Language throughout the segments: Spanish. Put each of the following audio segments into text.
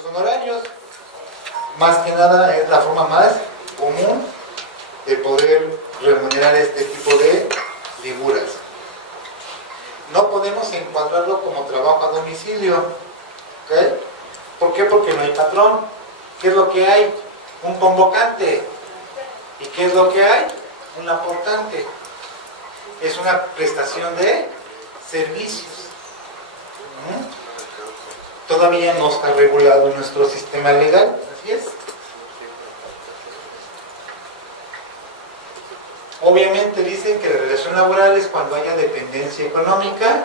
los honorarios. Más que nada es la forma más común de poder remunerar este tipo de figuras. No podemos encuadrarlo como trabajo a domicilio. ¿Ok? ¿Por qué? Porque no hay patrón. ¿Qué es lo que hay? Un convocante. ¿Y qué es lo que hay? Un aportante. Es una prestación de servicios. Todavía no está regulado en nuestro sistema legal. Así es. Obviamente dicen que la relación laboral es cuando haya dependencia económica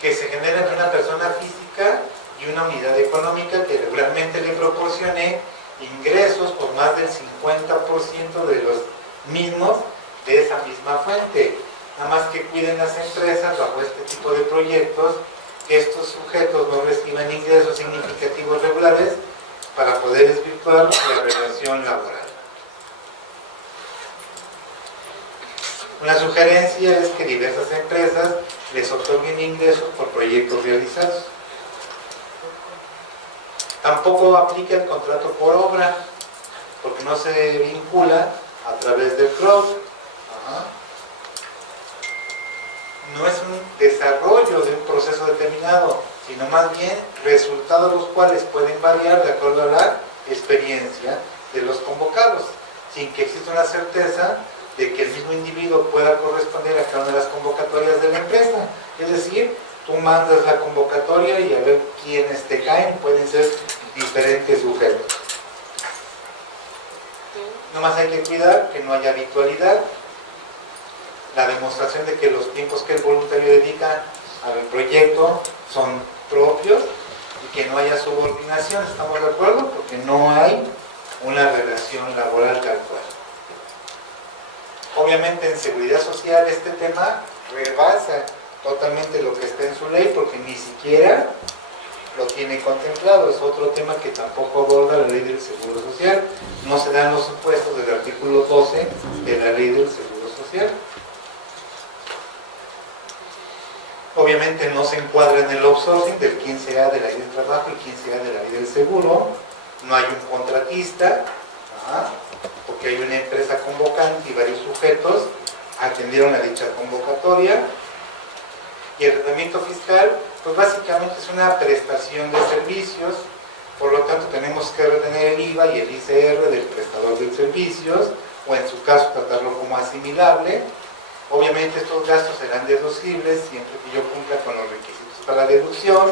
que se genera entre una persona física y una unidad económica que regularmente le proporcione ingresos por más del 50% de los mismos de esa misma fuente. Nada más que cuiden las empresas bajo este tipo de proyectos que estos sujetos no reciban ingresos significativos regulares para poder desvirtuar la relación laboral. Una sugerencia es que diversas empresas les otorguen ingresos por proyectos realizados. Tampoco aplica el contrato por obra, porque no se vincula a través del CROC. No es un desarrollo de un proceso determinado, sino más bien resultados los cuales pueden variar de acuerdo a la experiencia de los convocados, sin que exista una certeza de que el mismo individuo pueda corresponder a cada una de las convocatorias de la empresa. Es decir, tú mandas la convocatoria y a ver quiénes te caen, pueden ser diferentes sujetos. Nomás hay que cuidar que no haya habitualidad, la demostración de que los tiempos que el voluntario dedica al proyecto son propios y que no haya subordinación, ¿estamos de acuerdo? Porque no hay una relación laboral tal cual. Obviamente en seguridad social este tema rebasa totalmente lo que está en su ley porque ni siquiera lo tiene contemplado. Es otro tema que tampoco aborda la ley del seguro social. No se dan los supuestos del artículo 12 de la ley del seguro social. Obviamente no se encuadra en el outsourcing del 15A de la ley del trabajo y 15A de la ley del seguro. No hay un contratista, porque hay una empresa convocante y varios sujetos atendieron a dicha convocatoria. Y el tratamiento fiscal, pues básicamente es una prestación de servicios, por lo tanto tenemos que retener el IVA y el ICR del prestador de servicios, o en su caso tratarlo como asimilable. Obviamente estos gastos serán deducibles siempre que yo cumpla con los requisitos para la deducción,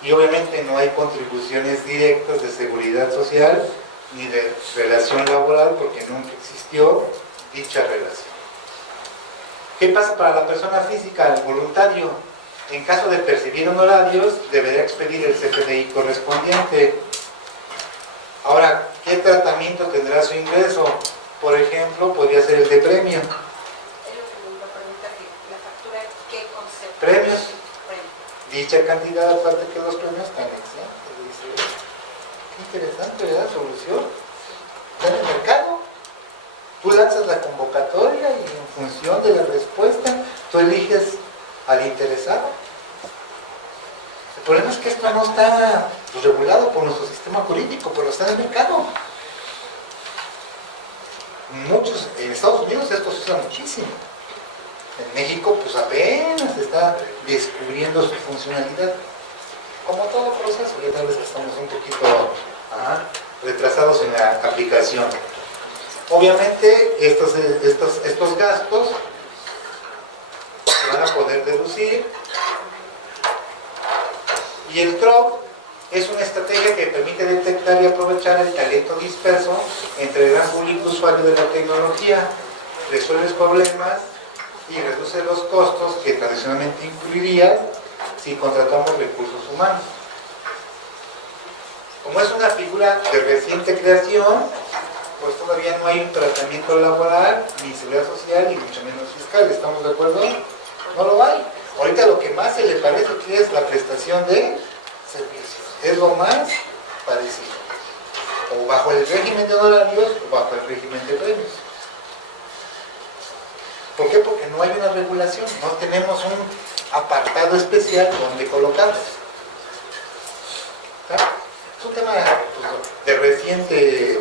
y obviamente no hay contribuciones directas de seguridad social ni de relación laboral porque nunca existió dicha relación. ¿Qué pasa para la persona física, el voluntario? En caso de percibir honorarios, deberá expedir el CFDI correspondiente. Ahora, ¿qué tratamiento tendrá su ingreso? Por ejemplo, podría ser el de premio. Premios. Dicha cantidad, aparte que los premios están exentos. Qué interesante, ¿verdad? Solución. Está en el mercado. Tú lanzas la convocatoria y en función de la respuesta, tú eliges al interesado. El problema es que esto no está regulado por nuestro sistema jurídico, pero está en el mercado. Muchos, en Estados Unidos esto se usa muchísimo. En México, pues apenas está descubriendo su funcionalidad. Como todo proceso, ya tal vez estamos un poquito retrasados en la aplicación. Obviamente, estos gastos se van a poder deducir. Y el CROC es una estrategia que permite detectar y aprovechar el talento disperso entre el gran público usuario de la tecnología. Resuelves problemas y reduce los costos que tradicionalmente incluirías si contratamos recursos humanos. Como es una figura de reciente creación, pues todavía no hay un tratamiento laboral, ni seguridad social, ni mucho menos fiscal. ¿Estamos de acuerdo? No lo hay. Ahorita lo que más se le parece aquí es la prestación de servicios. Es lo más parecido. O bajo el régimen de honorarios o bajo el régimen de premios. ¿Por qué? Porque no hay una regulación, no tenemos un apartado especial donde colocarlos. un tema de reciente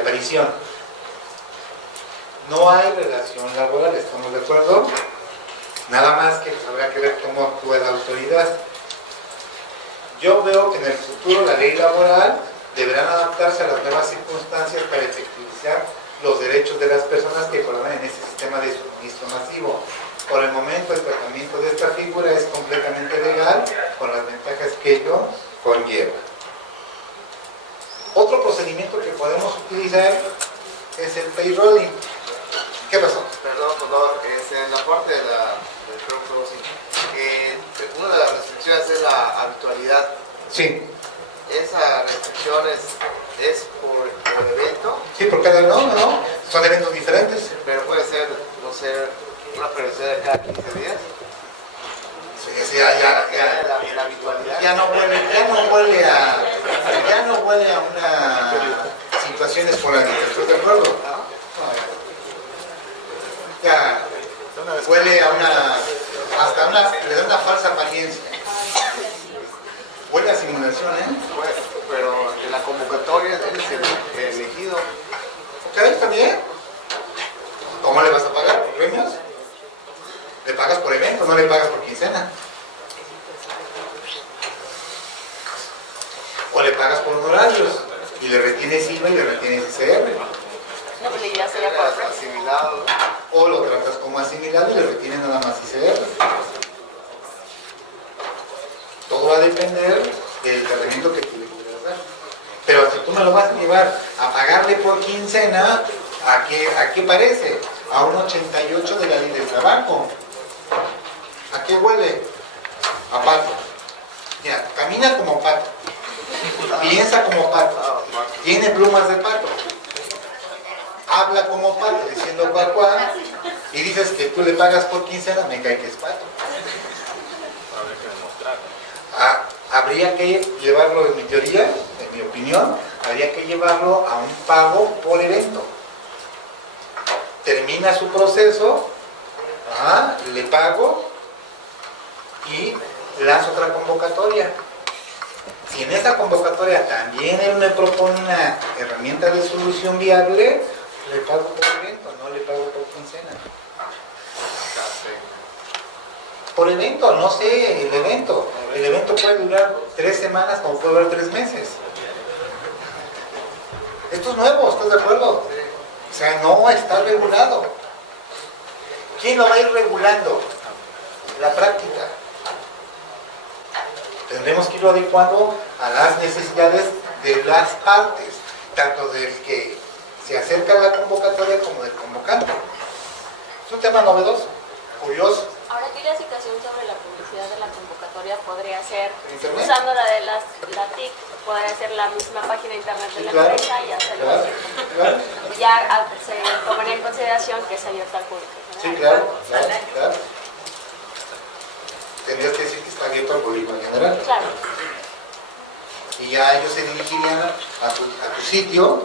aparición. No hay relación laboral, ¿estamos de acuerdo? Nada más que pues, habrá que ver cómo actúa la autoridad. Yo veo que en el futuro la ley laboral deberán adaptarse a las nuevas circunstancias para efectivizar los derechos de las personas que colaboran en ese sistema de suministro masivo. Por el momento, el tratamiento de esta figura es completamente legal, con las ventajas que ello conlleva. Otro procedimiento que podemos utilizar es el payrolling. ¿Qué pasó? Perdón, en la parte del crowdsourcing, una de las restricciones es la habitualidad. Sí. ¿Esa restricción es por evento? Sí, por cada uno, ¿no? Son eventos diferentes. Pero puede ser, no sé, una periodicidad de cada 15 días. Sí, La habitualidad. ya no huele a una situación esporádica, ¿estás de acuerdo? Ya huele a le da una falsa apariencia. Huele a simulación, Pero en la convocatoria eres el elegido. ¿Ok? ¿Está bien? ¿Cómo le vas a pagar? ¿Por premios? Le pagas por evento, no le pagas por quincena. O le pagas por honorarios y le retienes IVA y le retienes ICR. No, pero ya sería por asimilado. O lo tratas como asimilado y le retienes nada más ICR. Todo va a depender del tratamiento que tú le quieras dar. Pero si tú me lo vas a llevar a pagarle por quincena, ¿a qué parece? A un 88 de la ley del trabajo. ¿A qué huele? A pato. Mira, camina como pato. Piensa como pato. Tiene plumas de pato. Habla como pato, diciendo cuacuá. Y dices que tú le pagas por quincena, me cae que es pato. Habría que llevarlo, en mi teoría, en mi opinión, habría que llevarlo a un pago por evento. Termina su proceso, le pago y lanzo otra convocatoria. Si en esa convocatoria también él me propone una herramienta de solución viable, le pago por evento, no le pago por quincena. Por evento, no sé, el evento. El evento puede durar 3 semanas como puede durar 3 meses. Esto es nuevo, ¿estás de acuerdo? O sea, no está regulado. ¿Quién lo va a ir regulando? La práctica. Tendremos que irlo adecuando a las necesidades de las partes, tanto del que se acerca a la convocatoria como del convocante. Es un tema novedoso, curioso. Ahora aquí la situación sobre la publicidad de la convocatoria podría ser, ¿Internet? usando la de la TIC, podría ser la misma página de internet de la empresa y hacerlo así. Claro. Ya se tomaría en consideración que es abierta al público. Sí, claro. Tendrías que decir que está abierto al público en general. Claro. Y ya ellos se dirigirían a tu sitio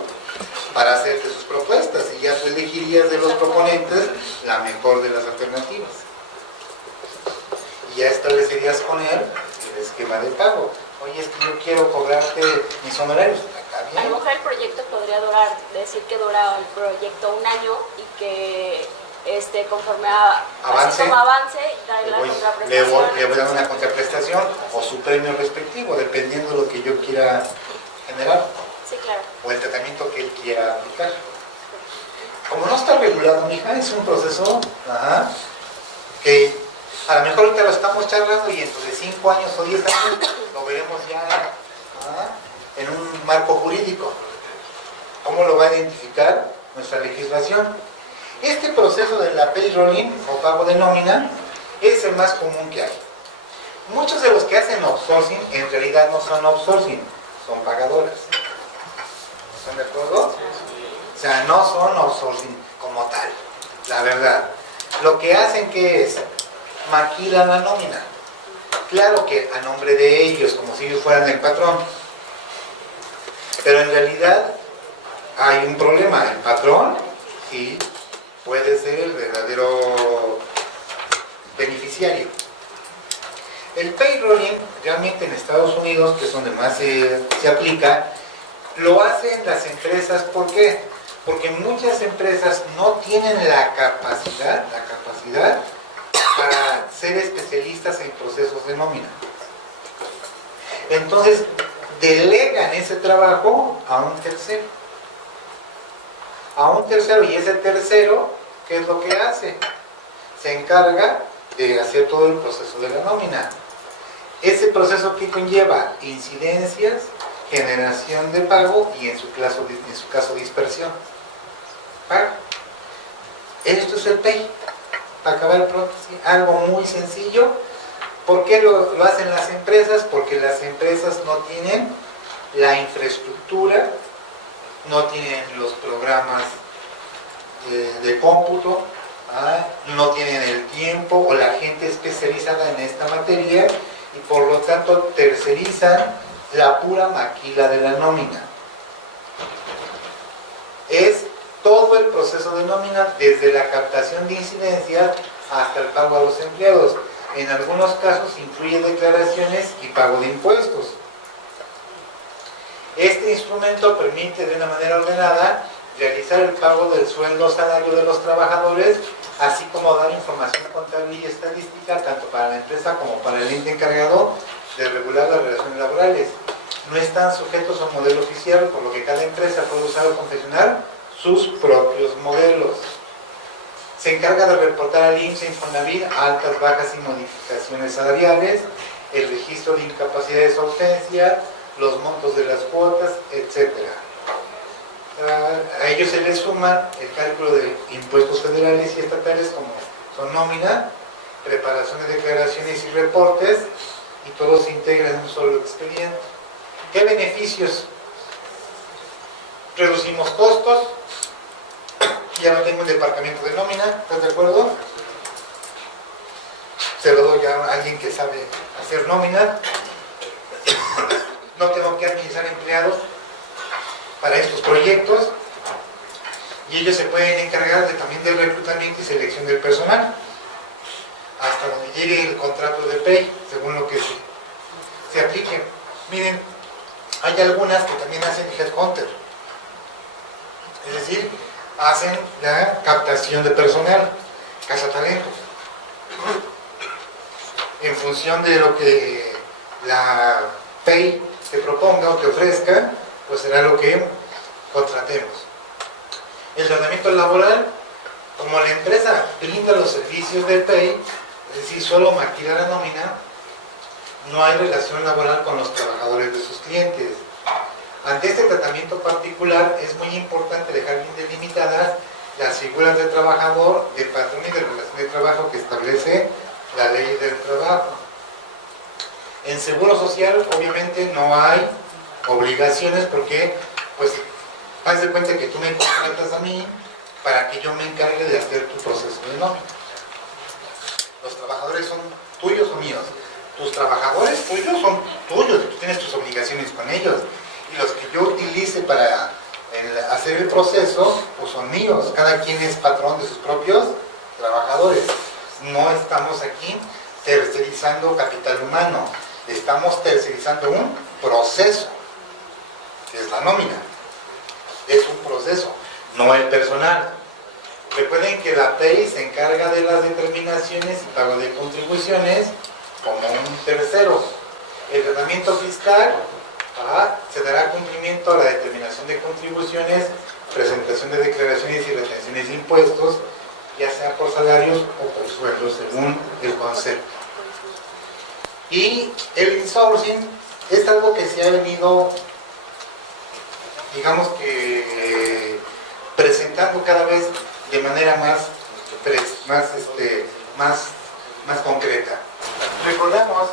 para hacerte sus propuestas y ya tú elegirías de los proponentes la mejor de las alternativas. Y ya establecerías con él el esquema de pago. Oye, es que yo quiero cobrarte mis honorarios. Acá A bien. lo mejor el proyecto podría durar, decir que dura el proyecto 1 año y que conforme Avance. así como avance, darle la Le contraprestación. voy a dar una contraprestación o su premio respectivo, dependiendo de lo que yo quiera generar Sí, claro. o el tratamiento que él quiera aplicar. Como no está regulado, mija, es un proceso que a lo mejor ahorita lo estamos charlando y dentro de 5 años o 10 años lo veremos ya en un marco jurídico. ¿Cómo lo va a identificar nuestra legislación? Este proceso de la payrolling o pago de nómina es el más común que hay. Muchos de los que hacen outsourcing en realidad no son outsourcing, son pagadoras. ¿Están de acuerdo? O sea, no son outsourcing como tal, la verdad. Lo que hacen que es maquilan la nómina. Claro que a nombre de ellos, como si ellos fueran el patrón. Pero en realidad hay un problema. El patrón sí puede ser el verdadero beneficiario. El payrolling, realmente en Estados Unidos, que es donde más se aplica, lo hacen las empresas. ¿Por qué? Porque muchas empresas no tienen la capacidad para ser especialistas en procesos de nómina. Entonces, delegan ese trabajo a un tercero. Y ese tercero, ¿qué es lo que hace? Se encarga de hacer todo el proceso de la nómina. Ese proceso que conlleva incidencias, generación de pago y en su caso dispersión. Pago. Esto es el pay. Para acabar pronto, ¿sí? Algo muy sencillo. ¿Por qué lo hacen las empresas? Porque las empresas no tienen la infraestructura, no tienen los programas de cómputo, no tienen el tiempo o la gente especializada en esta materia y por lo tanto tercerizan la pura maquila de la nómina. Es todo el proceso de nómina, desde la captación de incidencias hasta el pago a los empleados. En algunos casos incluye declaraciones y pago de impuestos. Este instrumento permite de una manera ordenada realizar el pago del sueldo salario de los trabajadores, así como dar información contable y estadística tanto para la empresa como para el ente encargado de regular las relaciones laborales. No están sujetos a un modelo oficial, por lo que cada empresa puede usar o confeccionar sus propios modelos. Se encarga de reportar al IMSS e Infonavit altas, bajas y modificaciones salariales, el registro de incapacidades o ausencia, los montos de las cuotas, etc. A ellos se les suma el cálculo de impuestos federales y estatales como son nómina, preparación de declaraciones y reportes, y todo se integra en un solo expediente. ¿Qué beneficios? Reducimos costos, ya no tengo un departamento de nómina, ¿estás de acuerdo? Se lo doy a alguien que sabe hacer nómina. No tengo que administrar empleados para estos proyectos y ellos se pueden encargar también del reclutamiento y selección del personal hasta donde llegue el contrato de pay, según lo que se aplique. Miren, hay algunas que también hacen headhunter, es decir, hacen la captación de personal, cazatalentos, en función de lo que la pay te proponga o te ofrezca, pues será lo que contratemos. El tratamiento laboral, como la empresa brinda los servicios del pay, es decir, solo maquila la nómina, no hay relación laboral con los trabajadores de sus clientes. Ante este tratamiento particular es muy importante dejar bien delimitadas las figuras del trabajador, de patrón y de relación de trabajo que establece la ley del trabajo. En seguro social obviamente no hay obligaciones porque pues haz de cuenta que tú me contratas a mí para que yo me encargue de hacer tu proceso de nómina. Los trabajadores son tuyos o míos. Tus trabajadores tuyos son tuyos, tú tienes tus obligaciones con ellos. Y los que yo utilice para hacer el proceso, pues son míos. Cada quien es patrón de sus propios trabajadores. No estamos aquí tercerizando capital humano. Estamos tercerizando un proceso, que es la nómina. Es un proceso, no el personal. Recuerden que la PEI se encarga de las determinaciones y pago de contribuciones como un tercero. El tratamiento fiscal se dará cumplimiento a la determinación de contribuciones, presentación de declaraciones y retenciones de impuestos, ya sea por salarios o por sueldos, según el concepto. Y el insourcing es algo que se ha venido, digamos que, presentando cada vez de manera más concreta. Recordamos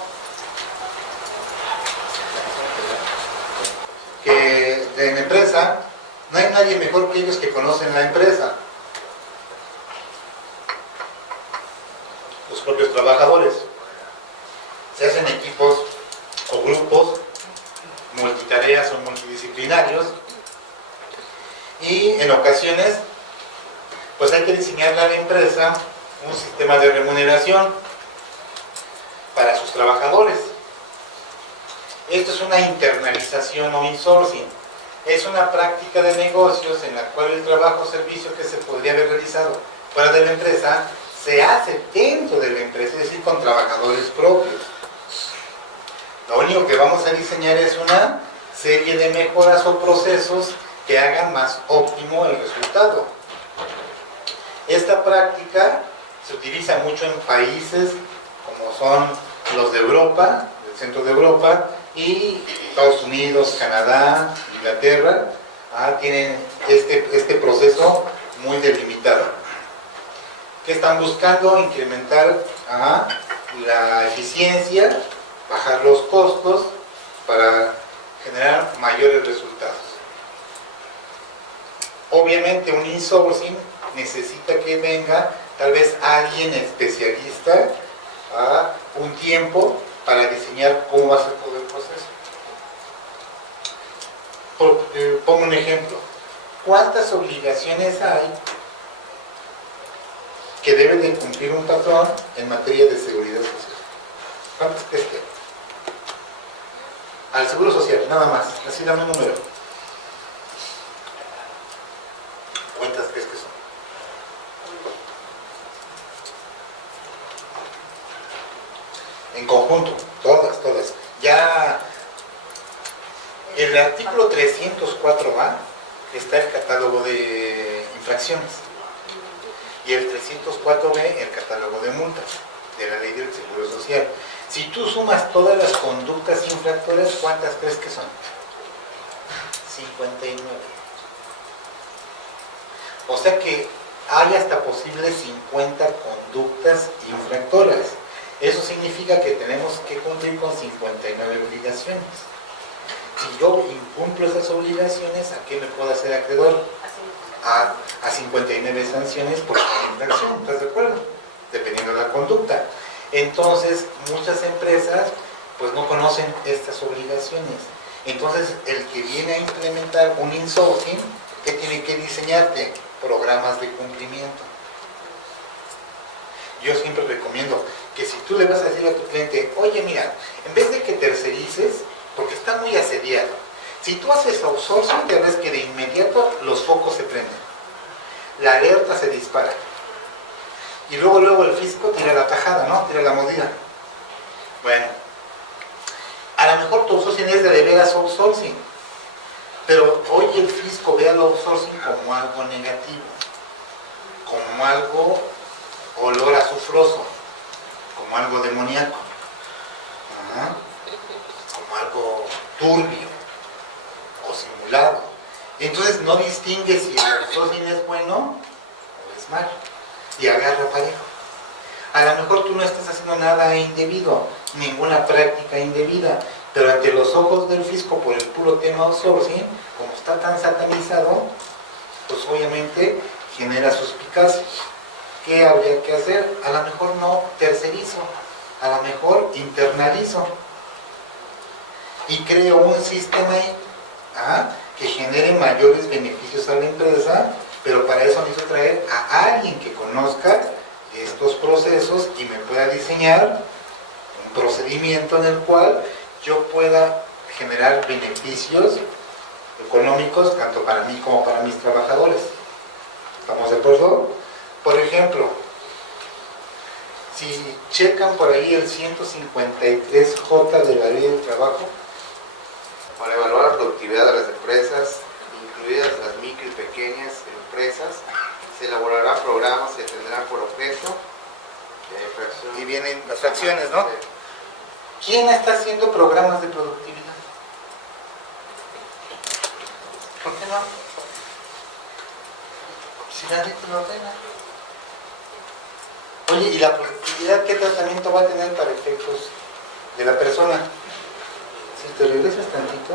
que en la empresa no hay nadie mejor que ellos que conocen la empresa. Los propios trabajadores. Se hacen equipos o grupos multitareas o multidisciplinarios y en ocasiones pues hay que diseñarle a la empresa un sistema de remuneración para sus trabajadores. Esto es una internalización o insourcing. Es una práctica de negocios en la cual el trabajo o servicio que se podría haber realizado fuera de la empresa se hace dentro de la empresa, es decir, con trabajadores propios. Lo único que vamos a diseñar es una serie de mejoras o procesos que hagan más óptimo el resultado. Esta práctica se utiliza mucho en países como son los de Europa, del centro de Europa, y Estados Unidos, Canadá, Inglaterra, tienen este proceso muy delimitado. ¿Qué están buscando? Incrementar la eficiencia, bajar los costos para generar mayores resultados. Obviamente un insourcing necesita que venga tal vez alguien especialista un tiempo para diseñar cómo va a ser todo el proceso. Pongo un ejemplo. ¿Cuántas obligaciones hay que debe de cumplir un patrón en materia de seguridad social? ¿Cuántas crees que hay? Al seguro social, nada más. Así dame un número. ¿Cuántas crees que son? En conjunto, todas. Ya en el artículo 304A está el catálogo de infracciones y el 304B el catálogo de multas de la ley del seguro social. Si tú sumas todas las conductas infractoras, ¿cuántas crees que son? 59. O sea que hay hasta posibles 50 conductas infractoras. Eso significa que tenemos que cumplir con 59 obligaciones. Si yo incumplo esas obligaciones, ¿a qué me puedo hacer acreedor? A 59 sanciones por cada infracción, ¿estás de acuerdo? Dependiendo de la conducta. Entonces, muchas empresas pues no conocen estas obligaciones. Entonces, el que viene a implementar un insourcing, ¿qué tiene que diseñarte? Programas de cumplimiento. Yo siempre recomiendo que si tú le vas a decir a tu cliente, oye, mira, en vez de que tercerices, porque está muy asediado, si tú haces outsourcing, te ves que de inmediato los focos se prenden, la alerta se dispara, y luego el fisco tira la tajada, ¿no? Tira la mordida. Bueno, a lo mejor tu outsourcing es de veras outsourcing, pero hoy el fisco ve al outsourcing como algo negativo, como algo olor azufroso, como algo demoníaco, como algo turbio o simulado. Entonces no distingue si el outsourcing es bueno o es malo y agarra parejo. A lo mejor tú no estás haciendo nada indebido, ninguna práctica indebida, pero ante los ojos del fisco por el puro tema outsourcing, como está tan satanizado, pues obviamente genera suspicacia. ¿Qué habría que hacer? A lo mejor no tercerizo, a lo mejor internalizo y creo un sistema que genere mayores beneficios a la empresa, pero para eso necesito traer a alguien que conozca estos procesos y me pueda diseñar un procedimiento en el cual yo pueda generar beneficios económicos tanto para mí como para mis trabajadores. ¿Estamos de acuerdo? Por ejemplo, si checan por ahí el 153J de la Ley del Trabajo, Para evaluar la productividad de las empresas, incluidas las micro y pequeñas empresas, se elaborarán programas que tendrán por objeto y vienen las acciones, ¿no? ¿Quién está haciendo programas de productividad? ¿Por qué no? Si la ley te lo ordena. Oye, ¿y la productividad qué tratamiento va a tener para efectos de la persona? Si te regresas tantito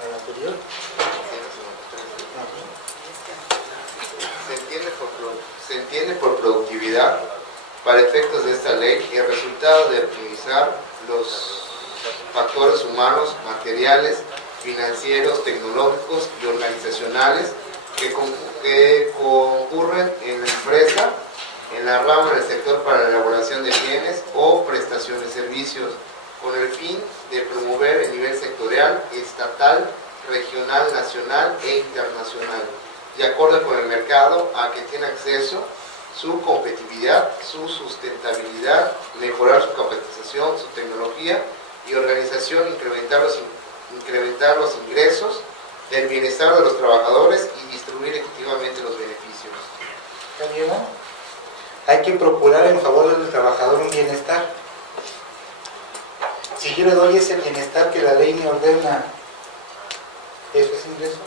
al anterior. Se entiende por productividad, para efectos de esta ley, el resultado de optimizar los factores humanos, materiales, financieros, tecnológicos y organizacionales que concurren en la empresa, en la rama del sector para la elaboración circulación de bienes o prestación de servicios, con el fin de promover el nivel sectorial, estatal, regional, nacional e internacional, de acuerdo con el mercado a que tiene acceso, su competitividad, su sustentabilidad, mejorar su capacitación, su tecnología y organización, incrementar los ingresos, el bienestar de los trabajadores y distribuir equitativamente los beneficios. ¿Camilo? Hay que procurar en favor del trabajador un bienestar. Si yo le doy ese bienestar que la ley me ordena, ¿eso es ingreso?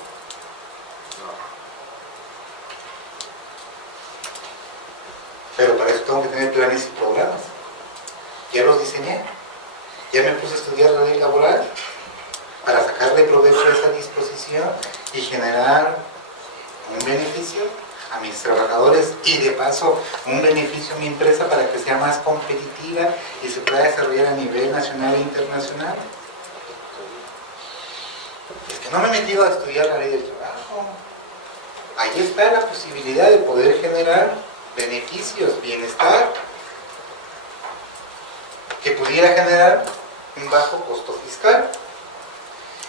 Pero para eso tengo que tener planes y programas. Ya los diseñé. Ya me puse a estudiar la ley laboral para sacarle provecho a esa disposición y generar un beneficio a mis trabajadores y de paso un beneficio a mi empresa para que sea más competitiva y se pueda desarrollar a nivel nacional e internacional. Es que no me he metido a estudiar la ley del trabajo. Ahí está la posibilidad de poder generar beneficios, bienestar, que pudiera generar un bajo costo fiscal.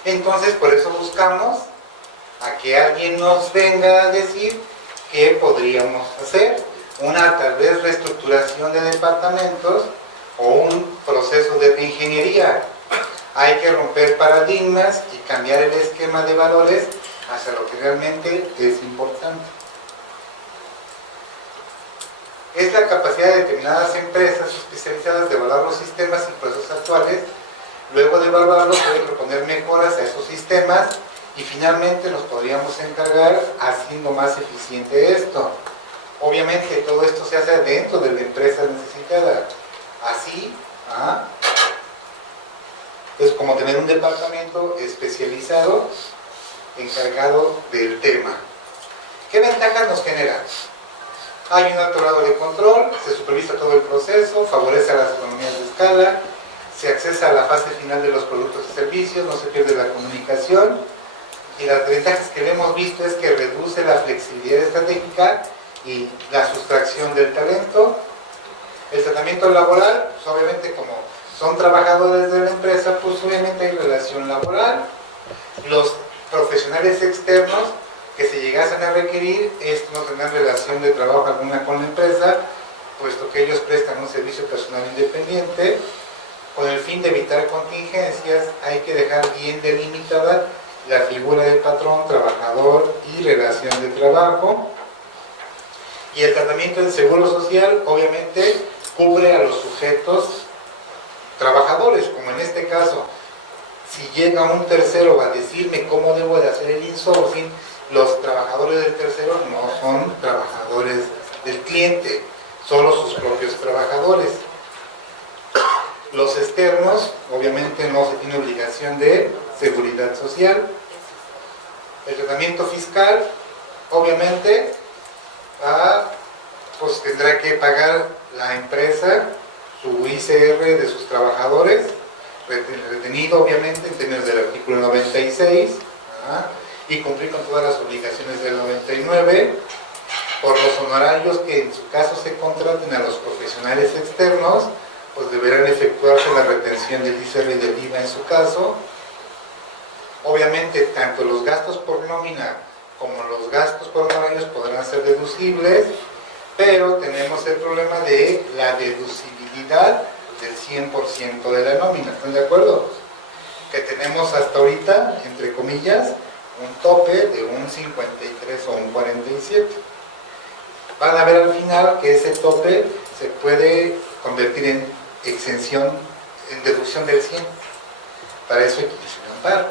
Entonces, por eso buscamos a que alguien nos venga a decir qué podríamos hacer. Una tal vez reestructuración de departamentos o un proceso de reingeniería. Hay que romper paradigmas y cambiar el esquema de valores hacia lo que realmente es importante. Es la capacidad de determinadas empresas especializadas de evaluar los sistemas y procesos actuales. Luego de evaluarlos, pueden proponer mejoras a esos sistemas y finalmente nos podríamos encargar haciendo más eficiente esto. Obviamente todo esto se hace dentro de la empresa necesitada. Así, es como tener un departamento especializado encargado del tema. ¿Qué ventajas nos genera? Hay un alto grado de control, se supervisa todo el proceso, favorece a las economías de escala, se accesa a la fase final de los productos y servicios, no se pierde la comunicación, y las ventajas que hemos visto es que reduce la flexibilidad estratégica y la sustracción del talento. El tratamiento laboral, pues obviamente como son trabajadores de la empresa, pues obviamente hay relación laboral. Los profesionales externos que se llegasen a requerir, estos no tendrán relación de trabajo alguna con la empresa, puesto que ellos prestan un servicio personal independiente. Con el fin de evitar contingencias, hay que dejar bien delimitada la figura del patrón, trabajador y relación de trabajo. Y el tratamiento del seguro social, obviamente, cubre a los sujetos trabajadores, como en este caso, si llega un tercero a decirme cómo debo de hacer el insourcing, los trabajadores del tercero no son trabajadores del cliente, solo sus propios trabajadores. Los externos, obviamente no se tiene obligación de seguridad social. El tratamiento fiscal, obviamente, pues tendrá que pagar la empresa su ICR de sus trabajadores, retenido obviamente en términos del artículo 96, y cumplir con todas las obligaciones del 99, por los honorarios que en su caso se contraten a los profesionales externos, pues deberán efectuarse la retención del ICR y del IVA en su caso. Obviamente tanto los gastos por nómina como los gastos por honorarios podrán ser deducibles, pero tenemos el problema de la deducibilidad del 100% de la nómina, ¿están de acuerdo? Que tenemos hasta ahorita, entre comillas, un tope de un 53 o un 47. Van a ver al final que ese tope se puede convertir en exención, en deducción del 100. Para eso hay que hacer un amparo.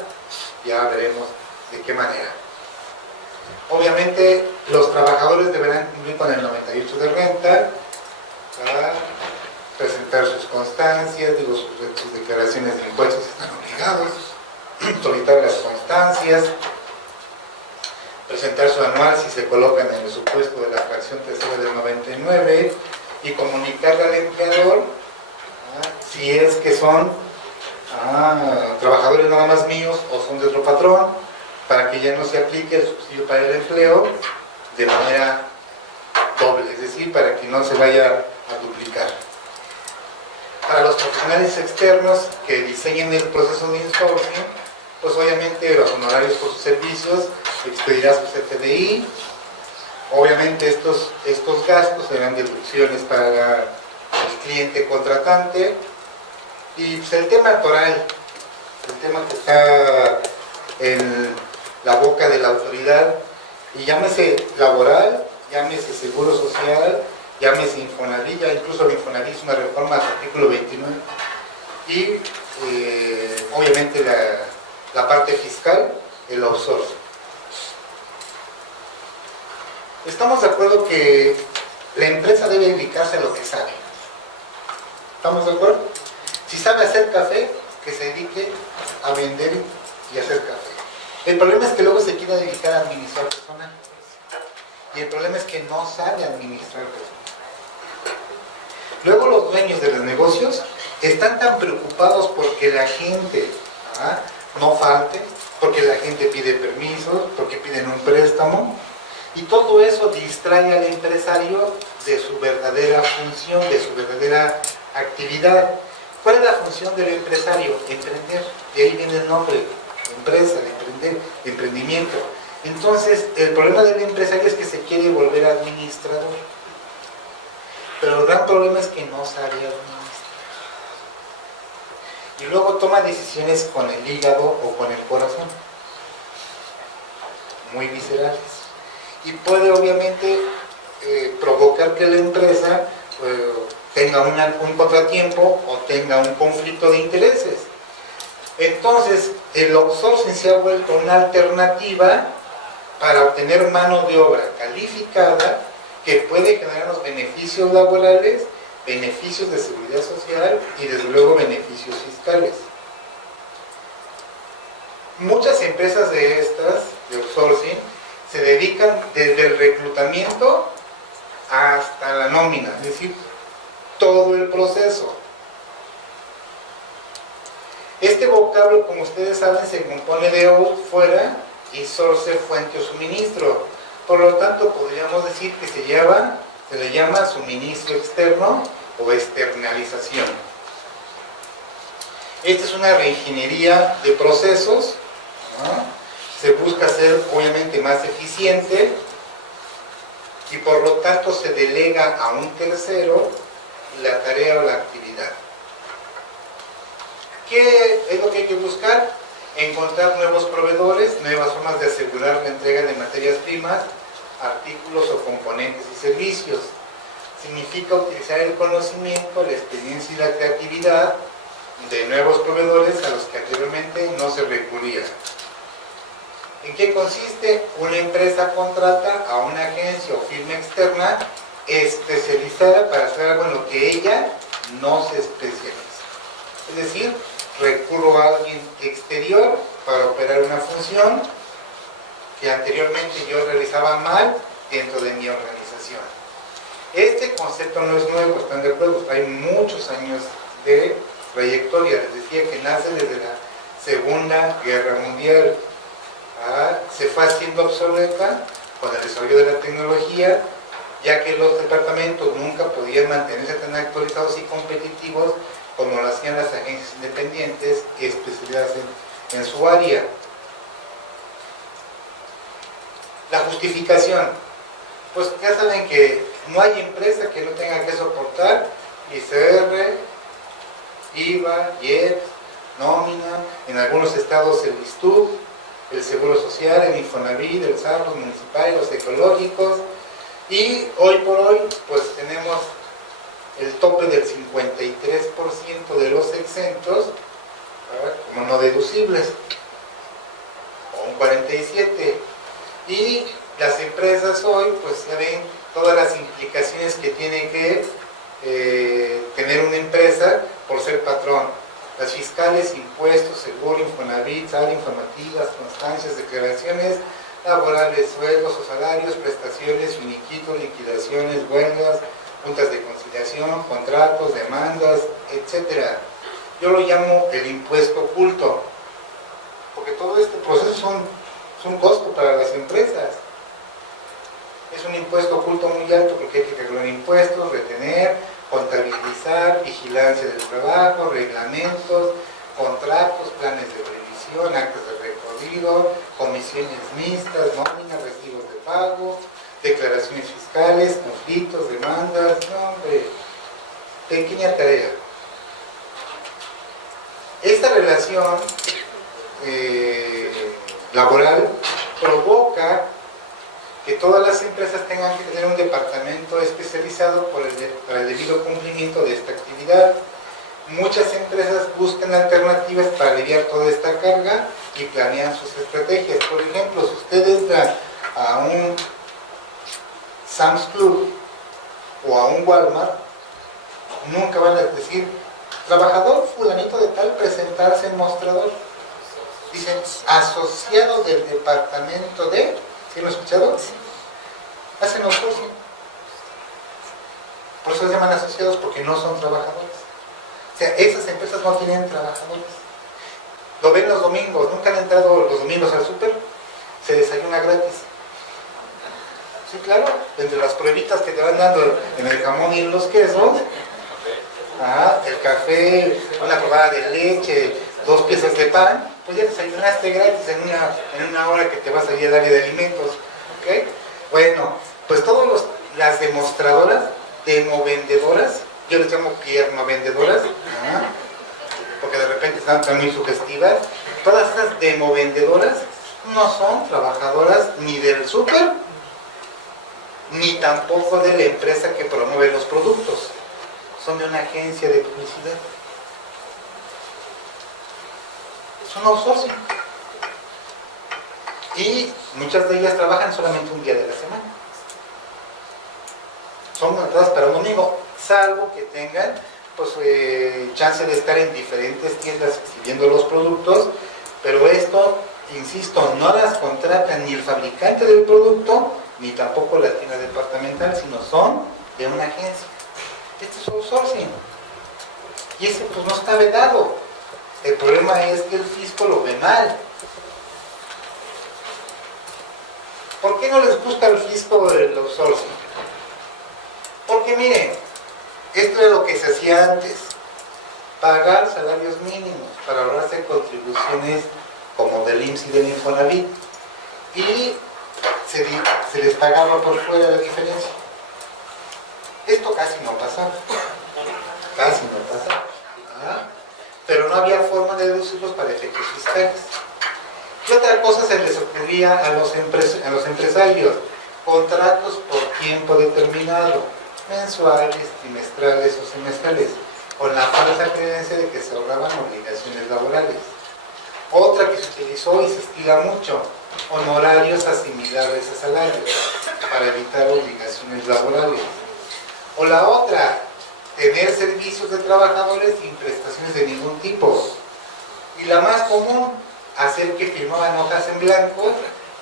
Ya veremos de qué manera. Obviamente los trabajadores deberán cumplir con el 98 de renta, para presentar sus constancias, sus declaraciones de impuestos están obligados, solicitar las constancias, presentar su anual si se colocan en el supuesto de la fracción tercera del 99 y comunicarle al empleador si es que son trabajadores nada más míos o son de otro patrón, para que ya no se aplique el subsidio para el empleo de manera doble, es decir, para que no se vaya a duplicar. Para los profesionales externos que diseñen el proceso de insourcing, pues obviamente los honorarios por sus servicios, expedirá su CFDI. Obviamente estos gastos serán deducciones para el cliente contratante. Y pues el tema toral, el tema que está en la boca de la autoridad, y llámese laboral, llámese seguro social, llámese Infonavit, ya incluso el Infonavit es una reforma del artículo 29, y obviamente la parte fiscal, el outsourcing. Estamos de acuerdo que la empresa debe dedicarse a lo que sabe. ¿Estamos de acuerdo? Si sabe hacer café, que se dedique a vender y hacer café. El problema es que luego se quiere dedicar a administrar personal. Y el problema es que no sabe administrar personal. Luego los dueños de los negocios están tan preocupados porque la gente no falte, porque la gente pide permisos, porque piden un préstamo, y todo eso distrae al empresario de su verdadera función, de su verdadera actividad. ¿Cuál es la función del empresario? Emprender. De ahí viene el nombre, empresa, emprender, emprendimiento. Entonces, el problema del empresario es que se quiere volver administrador. Pero el gran problema es que no sabe administrar. Y luego toma decisiones con el hígado o con el corazón. Muy viscerales. Y puede obviamente provocar que la empresa tenga un contratiempo o tenga un conflicto de intereses. Entonces, el outsourcing se ha vuelto una alternativa para obtener mano de obra calificada que puede generarnos beneficios laborales, beneficios de seguridad social y desde luego beneficios fiscales. Muchas empresas de estas, de outsourcing, se dedican desde el reclutamiento hasta la nómina, es decir, todo el proceso. Este vocablo, como ustedes saben, se compone de out, fuera, y source, fuente o suministro. Por lo tanto, podríamos decir que se le llama suministro externo o externalización. Esta es una reingeniería de procesos, ¿no? Se busca ser obviamente más eficiente y por lo tanto se delega a un tercero la tarea o la actividad. ¿Qué es lo que hay que buscar? Encontrar nuevos proveedores, nuevas formas de asegurar la entrega de materias primas, artículos o componentes y servicios. Significa utilizar el conocimiento, la experiencia y la creatividad de nuevos proveedores a los que anteriormente no se recurría. ¿En qué consiste? Una empresa contrata a una agencia o firma externa especializada para hacer algo en lo que ella no se especializa. Es decir, recurro a alguien exterior para operar una función que anteriormente yo realizaba mal dentro de mi organización. Este concepto no es nuevo, ¿están de acuerdo? Hay muchos años de trayectoria. Les decía que nace desde la Segunda Guerra Mundial. Se fue haciendo obsoleta con el desarrollo de la tecnología, ya que los departamentos nunca podían mantenerse tan actualizados y competitivos como lo hacían las agencias independientes especializadas en su área. La justificación. Pues ya saben que no hay empresa que no tenga que soportar ICR, IVA, IEPS, nómina, en algunos estados el ISTUB, el Seguro Social, el Infonavit, el SAR, los municipales, los ecológicos, y hoy por hoy pues tenemos el tope del 53% de los exentos como no deducibles, o un 47%, y las empresas hoy pues ya ven todas las implicaciones que tiene que tener una empresa por ser patrón. Las fiscales, impuestos, seguro, Infonavit, SAR, informativas, constancias, declaraciones laborales, sueldos o salarios, prestaciones, finiquitos, liquidaciones, huelgas, juntas de conciliación, contratos, demandas, etc. Yo lo llamo el impuesto oculto, porque todo este proceso es un costo para las empresas. Es un impuesto oculto muy alto porque hay que calcular impuestos, retener, contabilizar, vigilancia del trabajo, reglamentos, contratos, planes de revisión, actas de recorrido, comisiones mixtas, nóminas, recibos de pago, declaraciones fiscales, conflictos, demandas. No, hombre, pequeña tarea. Esta relación laboral provoca que todas las empresas tengan que tener un departamento especializado para el debido cumplimiento de esta actividad. Muchas empresas buscan alternativas para aliviar toda esta carga y planean sus estrategias. Por ejemplo, si ustedes van a un Sam's Club o a un Walmart, nunca van a decir trabajador fulanito de tal presentarse en mostrador. Dicen asociado del departamento de... ¿Sí lo han escuchado? Hacen outsourcing. Por eso se llaman asociados, porque no son trabajadores. O sea, esas empresas no tienen trabajadores. Lo ven los domingos. ¿Nunca han entrado los domingos al súper? Se desayuna gratis. Sí, claro. Entre las pruebitas que te van dando en el jamón y en los quesos, el café, una probada de leche, 2 piezas de pan, pues ya desayunaste gratis en una hora que te vas a ir al área de alimentos. ¿Ok? Bueno, pues todas las demostradoras, demovendedoras, yo les llamo piernovendedoras, porque de repente están muy sugestivas. Todas estas demovendedoras no son trabajadoras ni del súper, ni tampoco de la empresa que promueve los productos. Son de una agencia de publicidad. Son outsourcing. Y muchas de ellas trabajan solamente un día de la semana. Son contratadas para un domingo, salvo que tengan pues chance de estar en diferentes tiendas exhibiendo los productos, pero esto, insisto, no las contrata ni el fabricante del producto, ni tampoco la tienda departamental, sino son de una agencia. Esto es outsourcing. Y ese pues no está vedado. El problema es que el fisco lo ve mal. ¿Por qué no les gusta al fisco el outsourcing? Porque miren, esto es lo que se hacía antes. Pagar salarios mínimos para ahorrarse contribuciones como del IMSS y del Infonavit. Y se les pagaba por fuera la diferencia. Esto casi no pasaba. Casi no pasaba. Pero no había forma de deducirlos para efectos fiscales. ¿Qué otra cosa se les ocurría a los empresarios? Contratos por tiempo determinado, mensuales, trimestrales o semestrales, con la falsa creencia de que se ahorraban obligaciones laborales. Otra que se utilizó y se estila mucho, honorarios asimilables a salarios, para evitar obligaciones laborales. O la otra, tener servicios de trabajadores sin prestaciones de ningún tipo. Y la más común, hacer que firmaban hojas en blanco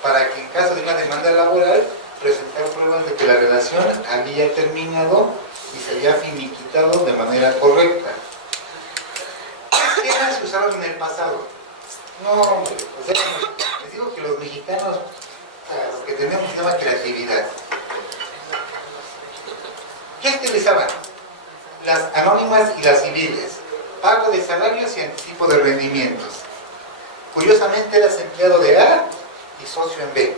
para que en caso de una demanda laboral presentar pruebas de que la relación había terminado y se había finiquitado de manera correcta. ¿Qué esquemas se usaron en el pasado? No, hombre, o sea, les digo que los mexicanos, los que tenemos se llama creatividad. ¿Qué utilizaban? Las anónimas y las civiles, pago de salarios y anticipo de rendimientos. Curiosamente eras empleado de A y socio en B.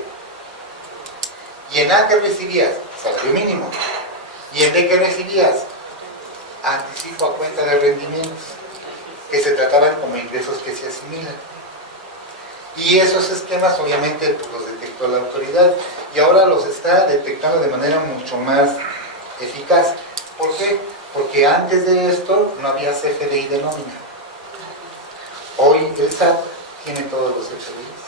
Y en A que recibías salario mínimo. Y en B que recibías anticipo a cuenta de rendimientos, que se trataban como ingresos que se asimilan. Y esos esquemas obviamente pues, los detectó la autoridad y ahora los está detectando de manera mucho más eficaz. ¿Por qué? Porque antes de esto no había CFDI de nómina. Hoy el SAT tiene todos los CFDIs.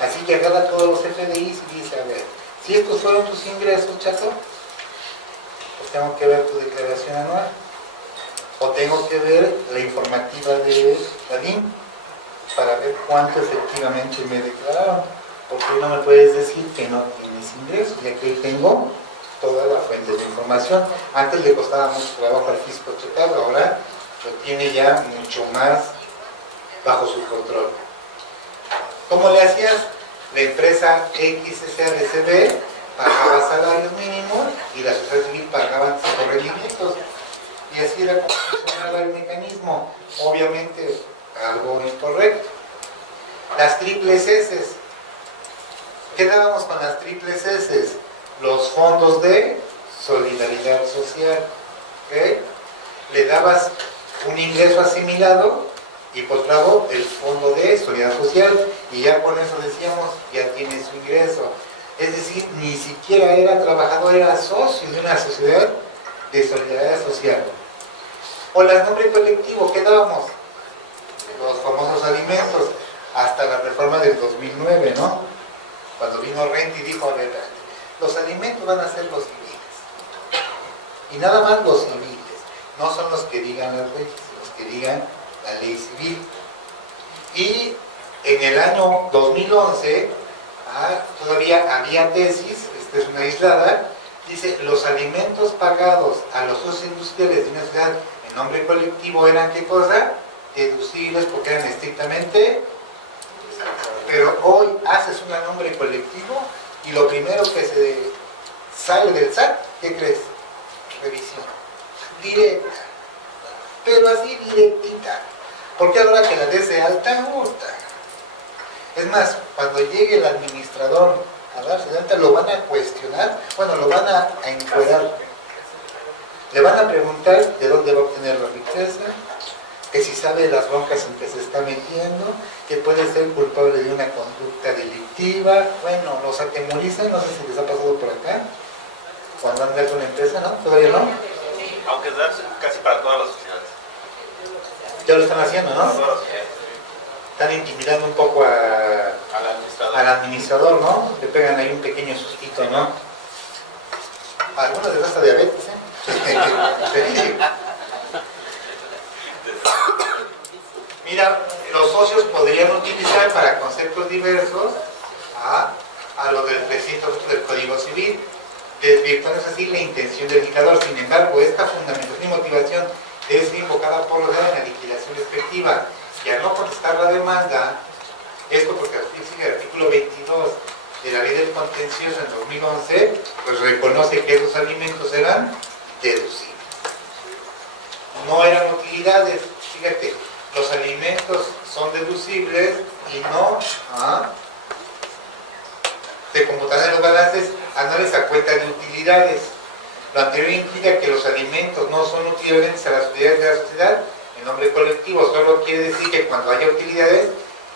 Así que agarra todos los CFDIs y dice, a ver, si estos fueron tus ingresos, chato, pues tengo que ver tu declaración anual. O tengo que ver la informativa de la DIM para ver cuánto efectivamente me declararon. Porque no me puedes decir que no tienes ingresos, ya que tengo toda la fuente de información. Antes le costaba mucho trabajo al fisco checarlo, ahora lo tiene ya mucho más bajo su control. ¿Cómo le hacías? La empresa XSADCB pagaba salarios mínimos y la sociedad civil pagaba antes de correr alimentos. Y así era como funcionaba el mecanismo. Obviamente, algo incorrecto. Las triples S. ¿Qué dábamos con las triples S? Los fondos de solidaridad social. ¿Okay? Le dabas un ingreso asimilado y por otro lado el fondo de solidaridad social, y ya con eso decíamos, ya tiene su ingreso. Es decir, ni siquiera era trabajador, era socio de una sociedad de solidaridad social. O las nombres colectivo, ¿qué dábamos? Los famosos alimentos, hasta la reforma del 2009, ¿no? Cuando vino Renzi y dijo, a ver, los alimentos van a ser los civiles. Y nada más los civiles. No son los que digan las leyes, los que digan la ley civil. Y en el año 2011, todavía había tesis, esta es una aislada, dice, los alimentos pagados a los socios industriales de una ciudad en nombre colectivo eran, ¿qué cosa? Deducibles porque eran estrictamente. Pero hoy haces un nombre colectivo y lo primero que se sale del SAT, ¿qué crees? Revisión. Directa. Pero así directita. Porque a la hora que la des de alta, puta. Es más, cuando llegue el administrador a darse de alta, lo van a cuestionar, bueno, lo van a encuadrar. Le van a preguntar de dónde va a obtener la riqueza, que si sabe las broncas en que se está metiendo, que puede ser culpable de una conducta delictiva. Bueno, los atemorizan, no sé si les ha pasado por acá, cuando han dado una empresa, ¿no? ¿Todavía no? Aunque es darse casi para todas las sociedades. Ya lo están haciendo, ¿no? Todas las sociedades. Están intimidando un poco Al administrador. al administrador, ¿no? Le pegan ahí un pequeño sustito, ¿no? A algunos les da hasta diabetes, ¿eh? Mira, los socios podrían utilizar para conceptos diversos a lo del 308 del Código Civil, desvirtuando así la intención del indicador. Sin embargo, esta fundamentación y motivación debe ser invocada por los en la liquidación respectiva. Y al no contestar la demanda, esto porque el artículo 22 de la Ley del Contencioso en 2011, pues reconoce que esos alimentos eran deducibles. No eran utilidades, fíjate, los alimentos son deducibles y no se computarán en los balances anuales a cuenta de utilidades. Lo anterior implica que los alimentos no son utilidades a las utilidades de la sociedad en nombre colectivo, solo quiere decir que cuando haya utilidades,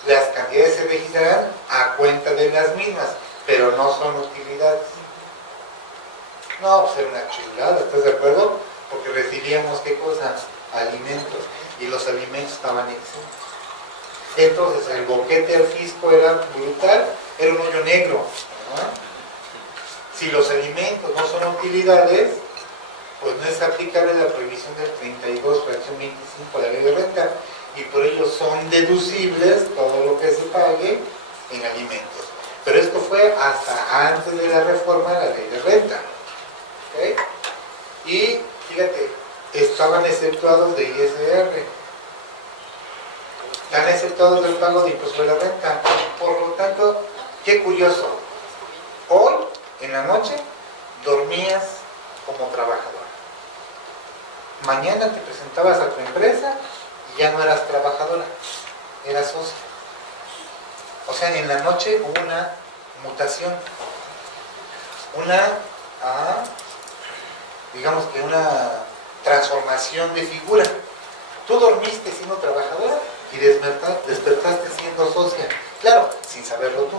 las cantidades se registrarán a cuenta de las mismas, pero no son utilidades. No, pues era una chulada, ¿estás de acuerdo? Porque recibíamos, ¿qué cosa? Alimentos, y los alimentos estaban exentos. Entonces el boquete al fisco era brutal, era un hoyo negro, ¿no? Si los alimentos no son utilidades, pues no es aplicable la prohibición del 32, fracción 25 de la ley de renta, y por ello son deducibles todo lo que se pague en alimentos. Pero esto fue hasta antes de la reforma de la ley de renta. ¿Okay? Y fíjate, estaban exceptuados de ISR, están exceptuados del pago de impuesto de la renta. Por lo tanto, qué curioso, hoy en la noche dormías como trabajador, mañana te presentabas a tu empresa y ya no eras trabajadora, eras socia. O sea, en la noche hubo una mutación, digamos que una transformación de figura. Tú dormiste siendo trabajadora y despertaste siendo socia. Claro, sin saberlo tú.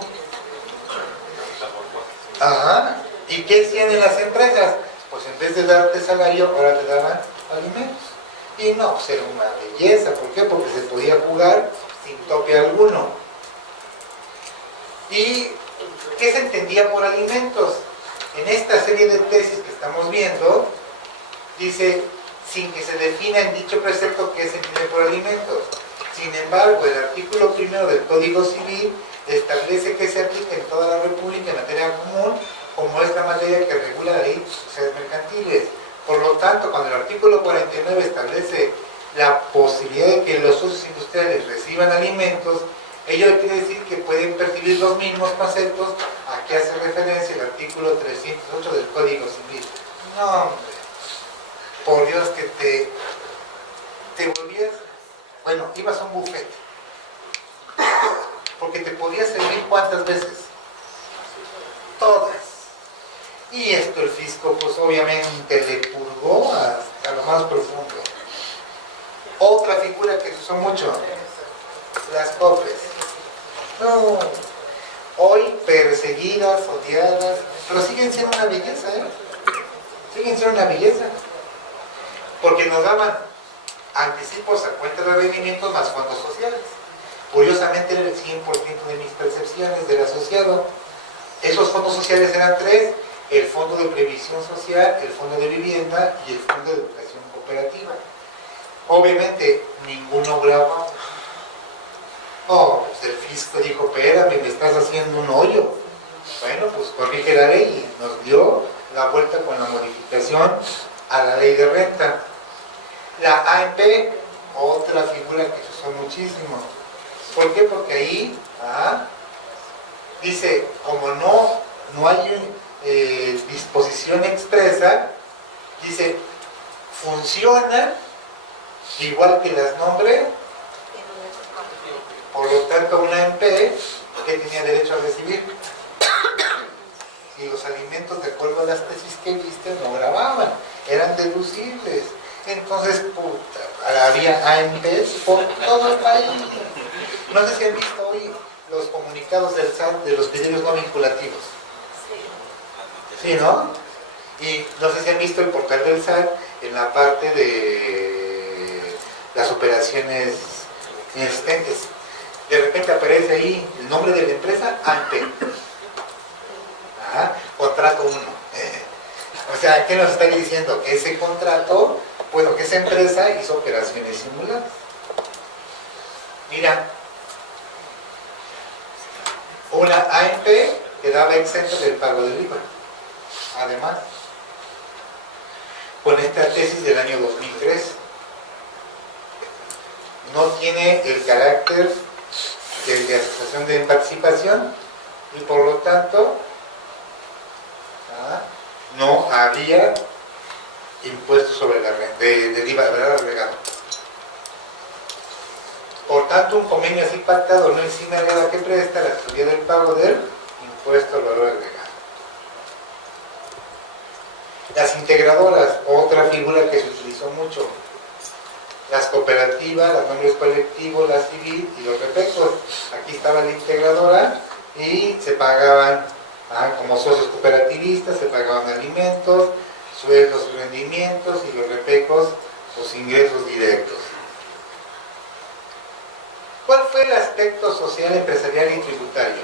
¿Y qué hacían en las empresas? Pues en vez de darte salario, ahora te daban alimentos. Y no, pues era una belleza. ¿Por qué? Porque se podía jugar sin tope alguno. ¿Y qué se entendía por alimentos? En esta serie de tesis que estamos viendo, dice, sin que se defina en dicho precepto qué se entiende por alimentos. Sin embargo, el artículo 1 del Código Civil establece que se aplica en toda la República en materia común, como es la materia que regula la ley de sociedades mercantiles. Por lo tanto, cuando el artículo 49 establece la posibilidad de que los socios industriales reciban alimentos, ello quiere decir que pueden percibir los mismos conceptos a que hace referencia el artículo 308 del Código Civil. No, hombre. por Dios que te volvías, bueno, ibas a un buffet, porque te podías servir ¿cuántas veces? Todas. Y esto el fisco pues obviamente le purgó hasta lo más profundo. Otra figura que se usó mucho, las copres. No, hoy perseguidas, odiadas, pero siguen siendo una belleza, ¿eh? Siguen siendo una belleza. Porque nos daban anticipos a cuenta de rendimientos más fondos sociales. Curiosamente era el 100% de mis percepciones del asociado. Esos fondos sociales eran tres: el fondo de previsión social, el fondo de vivienda y el fondo de educación cooperativa. Obviamente ninguno grababa. Oh, pues el fisco dijo, espérame, me estás haciendo un hoyo. Bueno, pues corrige la ley y nos dio la vuelta con la modificación a la ley de renta. La AMP, otra figura que se usó muchísimo. ¿Por qué? Porque ahí dice, como no hay disposición expresa, dice, funciona igual que las nombre, por lo tanto una AMP que tenía derecho a recibir. Y los alimentos, de acuerdo a las tesis que viste, no grababan, eran deducibles. Entonces, había AMPs por todo el país. No sé si han visto hoy los comunicados del SAT de los criterios no vinculativos. Sí, ¿no? Y no sé si han visto el portal del SAT en la parte de las operaciones inexistentes. De repente aparece ahí el nombre de la empresa, AMP. Contrato 1. O sea, ¿qué nos está diciendo? Que ese contrato, bueno, que esa empresa hizo operaciones simuladas. Mira, una AMP quedaba exenta del pago del IVA. Además, con esta tesis del año 2003, no tiene el carácter de asociación de participación y por lo tanto no había impuesto sobre la renta, del IVA agregado. Por tanto, un convenio así pactado no encima de la que presta la teoría del pago del impuesto al valor agregado. Las integradoras, otra figura que se utilizó mucho. Las cooperativas, los nombres colectivos, la civil y los repecos. Aquí estaba la integradora y se pagaban como socios cooperativistas, se pagaban alimentos, sueldos y rendimientos, y los repecos, sus ingresos directos. ¿Cuál fue el aspecto social, empresarial y tributario?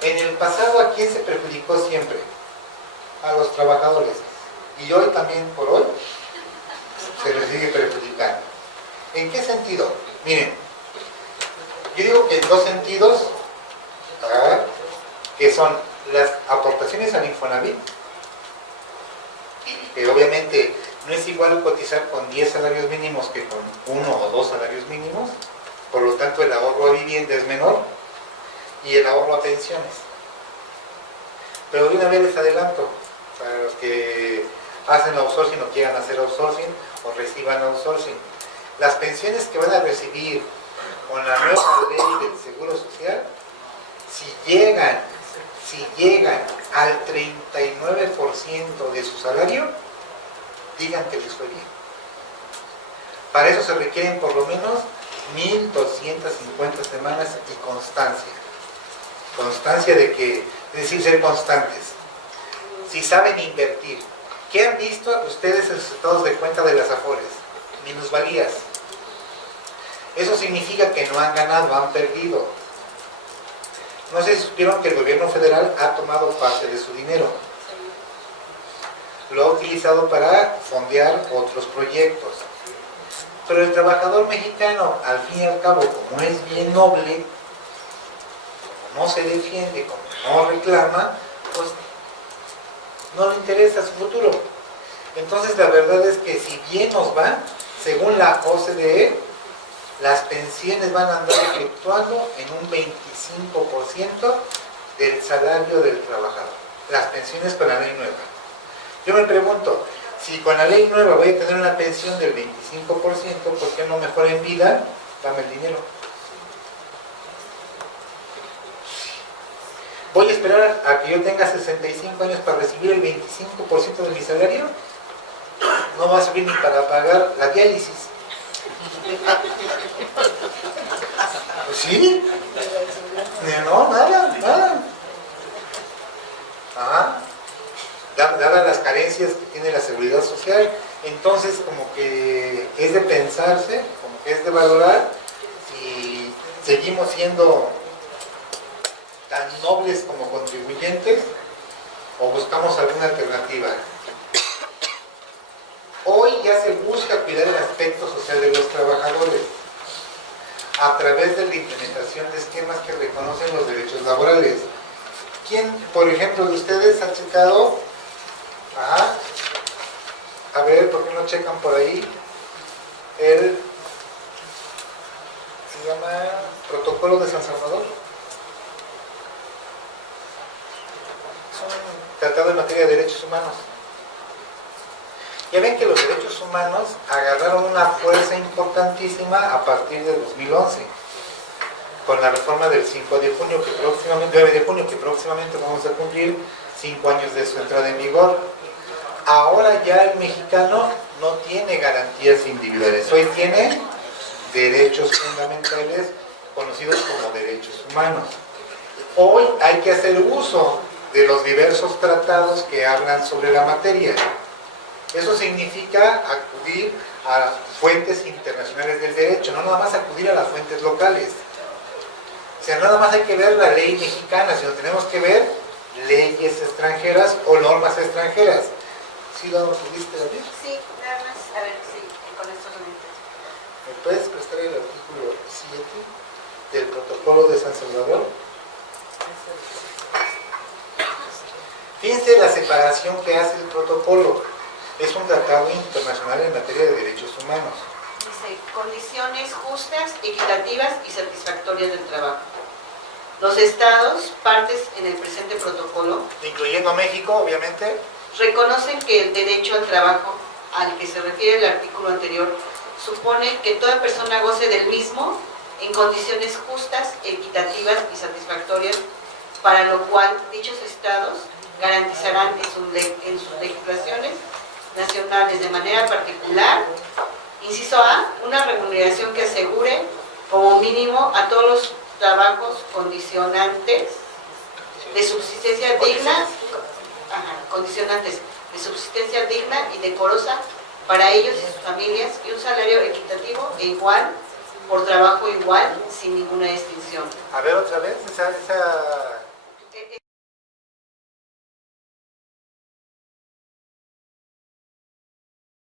En el pasado, ¿a quién se perjudicó siempre? A los trabajadores. Y hoy también, por hoy, se les sigue perjudicando. ¿En qué sentido? Miren, yo digo que en dos sentidos, que son las aportaciones al Infonavit, que obviamente no es igual cotizar con 10 salarios mínimos que con 1 o 2 salarios mínimos, por lo tanto el ahorro a vivienda es menor y el ahorro a pensiones. Pero de una vez les adelanto, para los que hacen outsourcing o quieran hacer outsourcing o reciban outsourcing, las pensiones que van a recibir con la nueva ley del Seguro Social, si llegan al 39% de su salario, digan que les fue bien. Para eso se requieren por lo menos 1.250 semanas y constancia. Constancia de que, es decir, ser constantes. Si saben invertir. ¿Qué han visto ustedes en sus estados de cuenta de las Afores? Minusvalías. Eso significa que no han ganado, han perdido. No sé si supieron que el gobierno federal ha tomado parte de su dinero. Lo ha utilizado para fondear otros proyectos. Pero el trabajador mexicano, al fin y al cabo, como es bien noble, como no se defiende, como no reclama, pues no le interesa su futuro. Entonces la verdad es que si bien nos va, según la OCDE, las pensiones van a andar fluctuando en un 25% del salario del trabajador. Las pensiones con la ley nueva. Yo me pregunto, si Si con la ley nueva voy a tener una pensión del 25%, ¿por qué no mejor en vida? Dame el dinero. ¿Voy a esperar a que yo tenga 65 años para recibir el 25% de mi salario? No va a servir ni para pagar la diálisis. Pues sí. No, nada. Dadas las carencias que tiene la seguridad social, entonces como que es de pensarse, como que es de valorar si seguimos siendo tan nobles como contribuyentes o buscamos alguna alternativa. Hoy ya se busca cuidar el aspecto social de los trabajadores a través de la implementación de esquemas que reconocen los derechos laborales. ¿Quién, por ejemplo, de ustedes ha checado? A ver, ¿por qué no checan por ahí? Se llama Protocolo de San Salvador. Es un tratado en materia de derechos humanos. Ya ven que los derechos humanos agarraron una fuerza importantísima a partir de 2011, con la reforma del 9 de junio, que próximamente vamos a cumplir 5 años de su entrada en vigor. Ahora ya el mexicano no tiene garantías individuales, hoy tiene derechos fundamentales conocidos como derechos humanos. Hoy hay que hacer uso de los diversos tratados que hablan sobre la materia. Eso significa acudir a fuentes internacionales del derecho, no nada más acudir a las fuentes locales. O sea, no nada más hay que ver la ley mexicana, sino tenemos que ver leyes extranjeras o normas extranjeras. ¿Sí lo pudiste ver? Sí, nada más, a ver si con estos momentos. ¿Me puedes prestar el artículo 7 del Protocolo de San Salvador? Fíjense la separación que hace el protocolo. Es un tratado internacional en materia de derechos humanos. Dice, condiciones justas, equitativas y satisfactorias del trabajo. Los estados, partes en el presente protocolo, Incluyendo México, obviamente. reconocen que el derecho al trabajo, al que se refiere el artículo anterior, supone que toda persona goce del mismo en condiciones justas, equitativas y satisfactorias, para lo cual dichos estados garantizarán en sus legislaciones nacionales de manera particular, inciso A, una remuneración que asegure como mínimo a todos los trabajos condicionantes de subsistencia digna, condicionantes de subsistencia digna y decorosa para ellos y sus familias, y un salario equitativo e igual por trabajo igual sin ninguna distinción. A ver otra vez esa